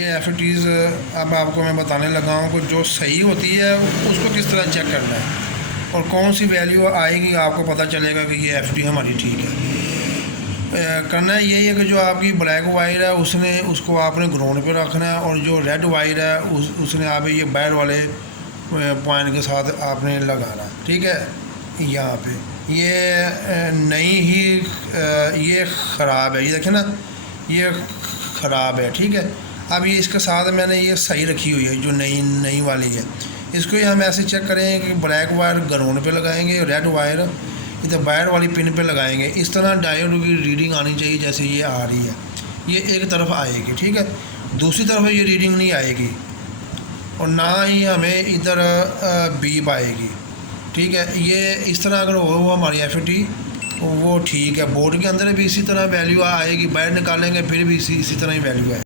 ये एफटीज़ अब आपको मैं बताने लगा हूँ कि जो सही होती है उसको किस तरह चेक करना है और कौन सी वैल्यू आएगी आपको पता चलेगा कि ये एफटी हमारी ठीक है। करना यही है कि जो आपकी ब्लैक वायर है उसको आपने ग्राउंड पे रखना है और जो रेड वायर है उसने आप ये बैड वाले पॉइंट के साथ आपने लगाना, ठीक है। यहाँ पे ये नई ही ये ख़राब है, ये देखें ना, ये ख़राब है, ठीक है। अब ये इसके साथ मैंने ये सही रखी हुई है जो नई वाली है। इसको ही हम ऐसे चेक करेंगे कि ब्लैक वायर ग्राउंड पे लगाएंगे, रेड वायर इधर वायर वाली पिन पे लगाएंगे। इस तरह डायोड की रीडिंग आनी चाहिए जैसे ये आ रही है, ये एक तरफ आएगी, ठीक है। दूसरी तरफ ये रीडिंग नहीं आएगी और ना ही हमें इधर बीप आएगी, ठीक है। ये इस तरह अगर हो हमारी एफटी वो ठीक है। बोर्ड के अंदर भी इसी तरह वैल्यू आएगी, बाहर निकालेंगे फिर भी इसी तरह ही वैल्यू है।